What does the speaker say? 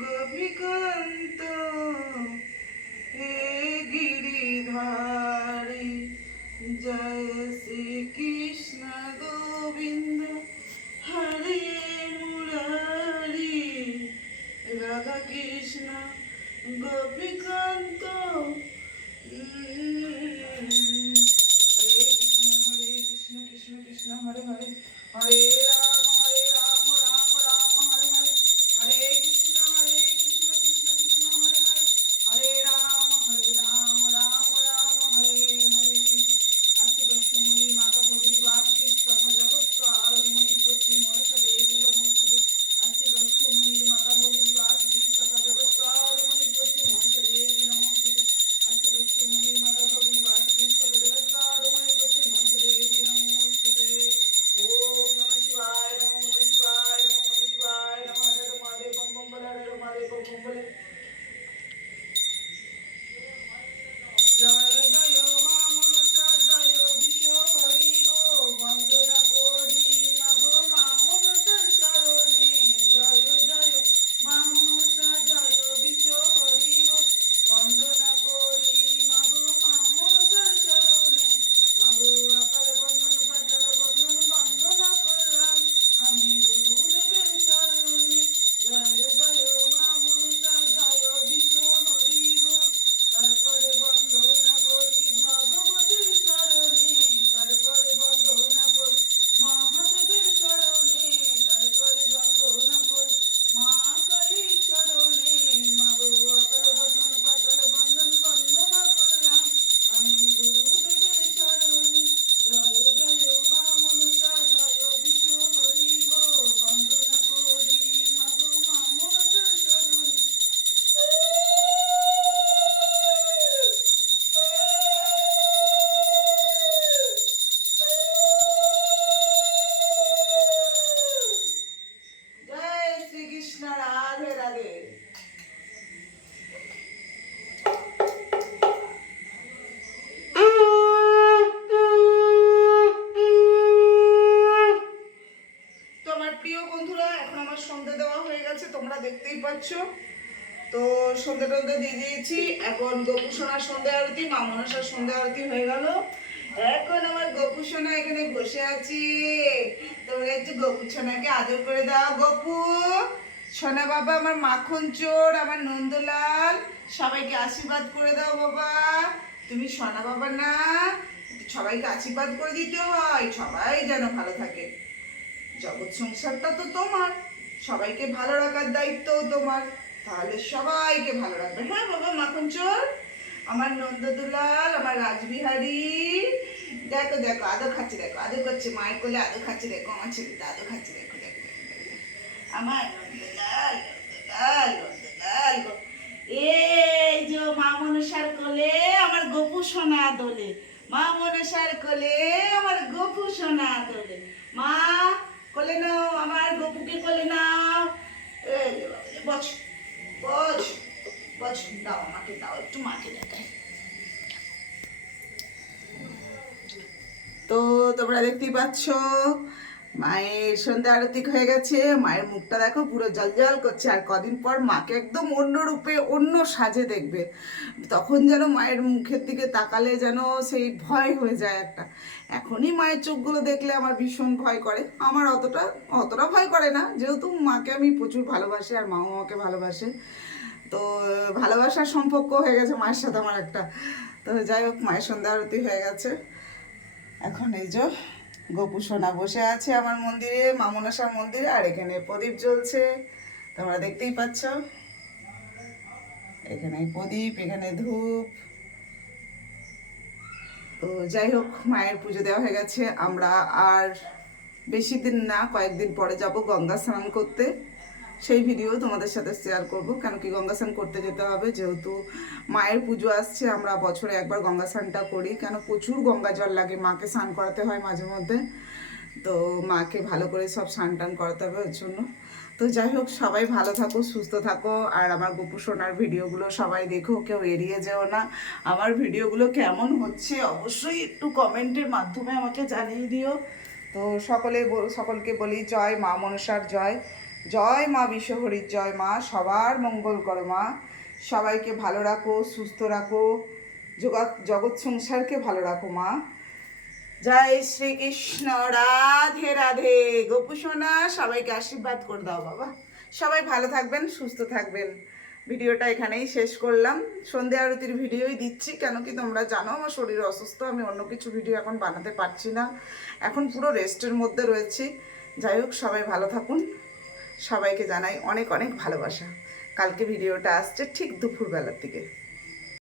গোপীকান্ত হে গিরিধারী। জয় শ্রী কৃষ্ণ গোবিন্দ হরে মুরারি। রাধা কৃষ্ণ গোপিকা পাচ্ছ তো সন্ধে টন্ধে দিয়ে দিয়েছি। এখন গোপুসোনার সন্ধে আরতি মা মনসার সন্ধে আরতি হয়ে গেল। এখন আমার গোপুসোনা এখানে বসে আছি। তোমরা একটু গোপুসোনাকে আদর করে দাও। গপু, সোনা বাবা, আমার মাখন চোর, আমার নন্দলাল, সবাইকে আশীর্বাদ করে দাও বাবা। তুমি সোনা বাবা না, সবাইকে আশীর্বাদ করে দিতে হয়। সবাই যেন ভালো থাকে। জগৎ সংসারটা তো তোমার। সবাইকে ভালো রাখার দায়িত্ব তোমার। তাহলে সবাইকে ভালো রাখবে। হ্যাঁ বাবা, মাখন চোর। আমার নন্দদুলাল, আমার রাজবিহারী। দেখো দেখো আদো খাচ্ছে, দেখো আদো করছে, মায়ের কোলে আদো খাচ্ছে, দেখো, আমার ছেলেটা আদো খাচ্ছে, দেখো দেখো। আমার নন্দলাল নন্দলাল নন্দলাল। এই যে মা মনসার কোলে, আমার গপু সোনা দোলে। মা মনসার কোলে, আমার গপু সোনা দোলে। মা কোলে নাও আমার গপুকে কোলে নাও। বছ বছ বছ দাও আমাকে, দাও, একটু মাকে দেখাই। তো তোমরা দেখতেই পাচ্ছ মায়ের সন্ধ্যা আরতি হয়ে গেছে, মায়ের মুখটা দেখো পুরো জল জল করছে, আর কদিন পর মাকে একদম অন্য রূপে, অন্য সাজে দেখবে। তখন যেন মায়ের মুখের দিকে তাকালে যেন সেই ভয় হয়ে যায় একটা। এখনই মায়ের চোখগুলো দেখলে আমার ভীষণ ভয় করে। আমার অতটা অতটা ভয় করে না, যেহেতু মাকে আমি প্রচুর ভালোবাসি আর মাও আমাকে ভালোবাসে। তো ভালোবাসার সম্পর্ক হয়ে গেছে মায়ের সাথে আমার একটা। তো যাই হোক, মায়ের সন্ধ্যা আরতি হয়ে গেছে। এখন এই যে গোপু সোনা বসে আছে আমার মন্দিরে, মামনাসার মন্দিরে, আর এখানে প্রদীপ জ্বলছে। তোমরা দেখতেই পাচ্ছ। এখানে প্রদীপ, এখানে ধূপ। তো যাই হোক, মায়ের পুজো দেওয়া হয়ে গেছে। আমরা আর বেশি দিন না, কয়েকদিন পরে যাব গঙ্গা স্নান করতে। সেই ভিডিও তোমাদের সাথে শেয়ার করব। কেন কি গঙ্গা স্নান করতে যেতে হবে, যেহেতু মায়ের পুজো আসছে, আমরা বছরে একবার গঙ্গা স্নানটা করি। কেন প্রচুর গঙ্গা জল লাগে, মাকে স্নান করাতে হয় মাঝে মধ্যে। তো মাকে ভালো করে সব স্নান টান করাতে হবে ওর জন্য। তো যাই হোক, সবাই ভালো থাকো, সুস্থ থাকো। আর আমার গোপু সোনার ভিডিওগুলো সবাই দেখো, কেউ এড়িয়ে যেও না। আমার ভিডিওগুলো কেমন হচ্ছে অবশ্যই একটু কমেন্টের মাধ্যমে আমাকে জানিয়ে দিও। তো সকলে সকলকে বলি জয় মা মনসার জয়। জয় মা বিশ্বহরির জয় মা, সবার মঙ্গল করো মা। সবাইকে ভালো রাখো, সুস্থ রাখো, জগৎ সংসারকে ভালো রাখো মা। জয় শ্রীকৃষ্ণ, রাধে রাধে। গোপু সোনা, সবাইকে আশীর্বাদ করে দাও বাবা। সবাই ভালো থাকবেন, সুস্থ থাকবেন। ভিডিওটা এখানেই শেষ করলাম। সন্ধে আরতির ভিডিওই দিচ্ছি কেন কি তোমরা জানো আমার শরীর অসুস্থ, আমি অন্য কিছু ভিডিও এখন বানাতে পারছি না। এখন পুরো রেস্টের মধ্যে রয়েছি। যাই হোক, সবাই ভালো থাকুন। সবাইকে জানাই অনেক অনেক ভালোবাসা। কালকে ভিডিওটা আসছে ঠিক দুপুরবেলার দিকে।